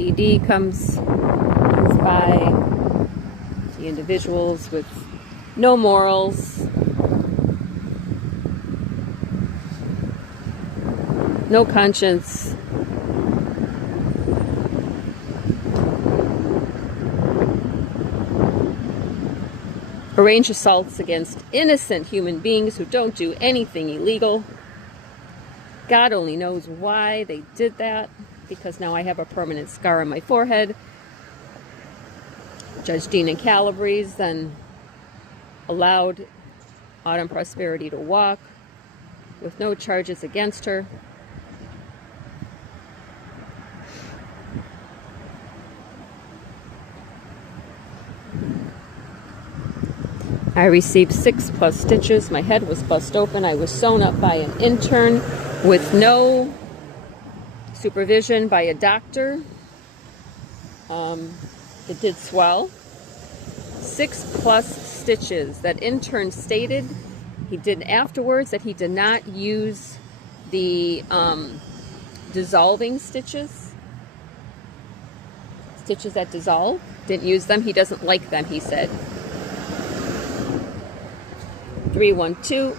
PD comes by. See individuals with no morals, no conscience, arrange assaults against innocent human beings who don't do anything illegal. God only knows why they did that, because now I have a permanent scar on my forehead. Judge Gina Calabrese then allowed Autumn Prosperity to walk with no charges against her. I received 6+ stitches. My head was bust open. I was sewn up by an intern with no supervision by a doctor. It did swell. 6+ stitches. That intern stated he did afterwards that he did not use the dissolving stitches. Stitches that dissolve. Didn't use them. He doesn't like them, he said. 312.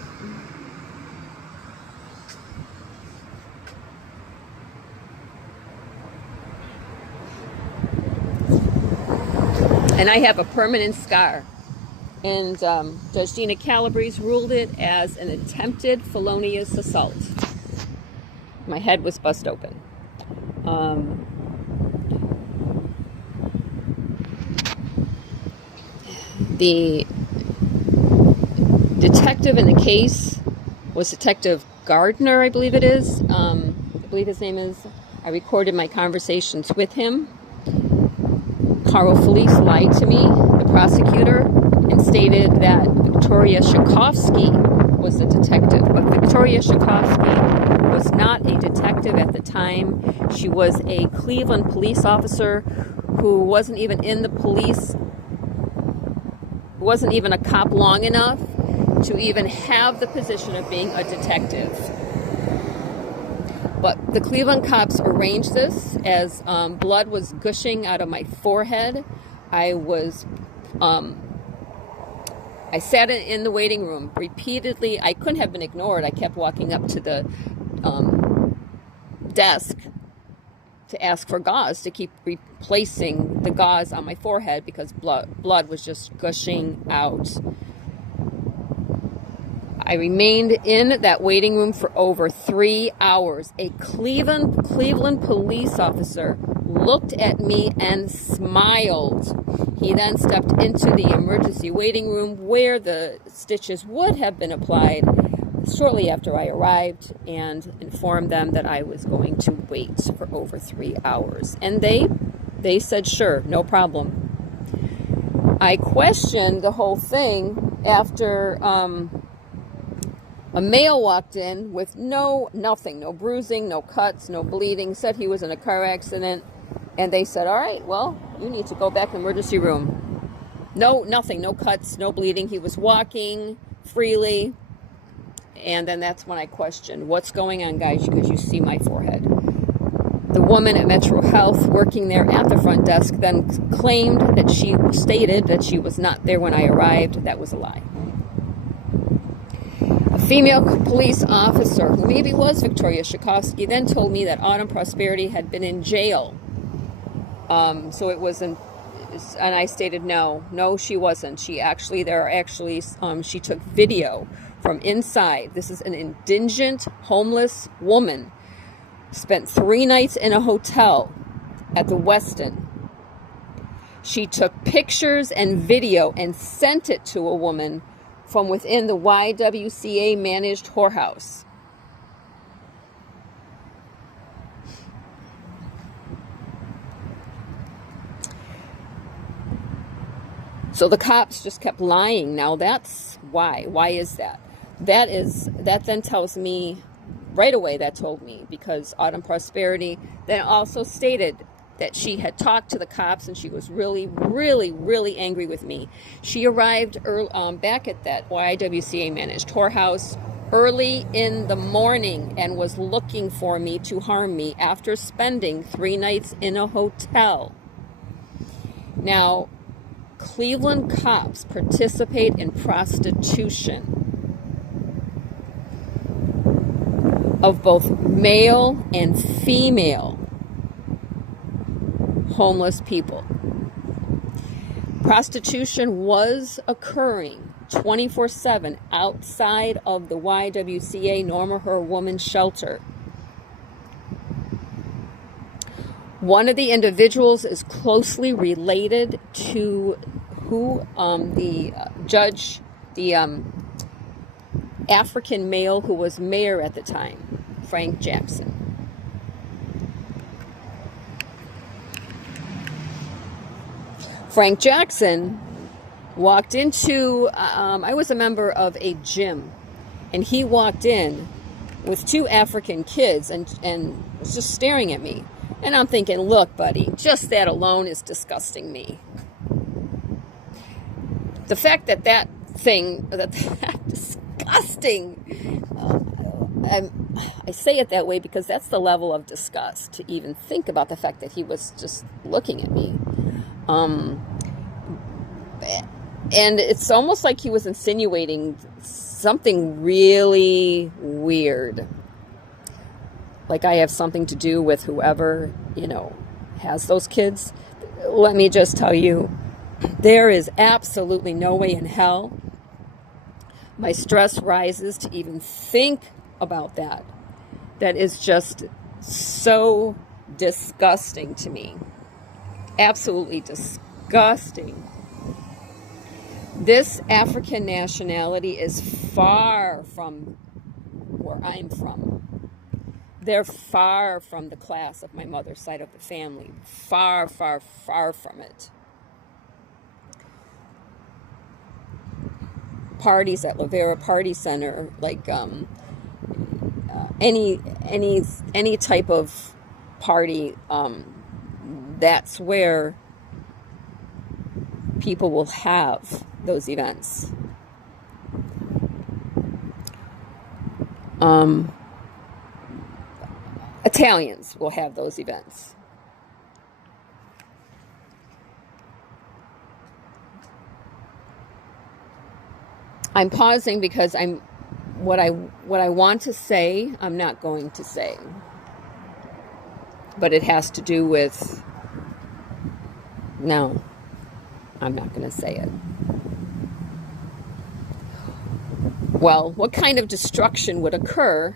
And I have a permanent scar. And Judge Gina Calabrese ruled it as an attempted felonious assault. My head was bust open. The detective in the case was Detective Gardner, I believe it is. I believe his name is. I recorded my conversations with him. Carl Felice lied to me, the prosecutor, and stated that Victoria Tchaikovsky was the detective. But Victoria Tchaikovsky was not a detective at the time. She was a Cleveland police officer who wasn't even in the police, wasn't even a cop long enough to even have the position of being a detective. But the Cleveland cops arranged this as blood was gushing out of my forehead. I sat in the waiting room repeatedly. I couldn't have been ignored. I kept walking up to the desk to ask for gauze, to keep replacing the gauze on my forehead because blood was just gushing out. I remained in that waiting room for over 3 hours. A Cleveland police officer looked at me and smiled. He then stepped into the emergency waiting room where the stitches would have been applied shortly after I arrived, and informed them that I was going to wait for over 3 hours. And they said, sure, no problem. I questioned the whole thing after a male walked in with nothing, no bruising, no cuts, no bleeding, said he was in a car accident, and they said, all right, well, you need to go back to the emergency room. Nothing, no cuts, no bleeding. He was walking freely, and then that's when I questioned, what's going on, guys, because you see my forehead. The woman at Metro Health working there at the front desk then claimed that she stated that she was not there when I arrived. That was a lie. A female police officer, who maybe was Victoria Tchaikovsky, then told me that Autumn Prosperity had been in jail. So it wasn't, and I stated no, she wasn't. She took video from inside. This is an indigent, homeless woman. Spent 3 nights in a hotel at the Westin. She took pictures and video and sent it to a woman from within the YWCA managed whorehouse. So the cops just kept lying. Now that's why. Why is that? That then tells me right away, that told me, because Autumn Prosperity then also stated that she had talked to the cops and she was really, really, really angry with me. She arrived back at that YWCA managed whorehouse early in the morning and was looking for me to harm me after spending 3 nights in a hotel. Now, Cleveland cops participate in prostitution of both male and female homeless people. Prostitution was occurring 24/7 outside of the YWCA Norma Her Woman shelter. One of the individuals is closely related to who the judge, the African male who was mayor at the time, Frank Jackson. Frank Jackson walked into, I was a member of a gym, and he walked in with 2 African kids and was just staring at me. And I'm thinking, look, buddy, just that alone is disgusting me. The fact that that disgusting, I say it that way because that's the level of disgust, to even think about the fact that he was just looking at me. And it's almost like he was insinuating something really weird. Like I have something to do with whoever, has those kids. Let me just tell you, there is absolutely no way in hell. My stress rises to even think about that. That is just so disgusting to me. Absolutely disgusting. This African nationality is far from where I'm from. They're far from the class of my mother's side of the family. Far, far, far from it. Parties at Lavera Party Center, like any type of party, that's where people will have those events. Italians will have those events. I'm pausing because what I want to say, I'm not going to say. But it has to do with, no, I'm not going to say it. Well, what kind of destruction would occur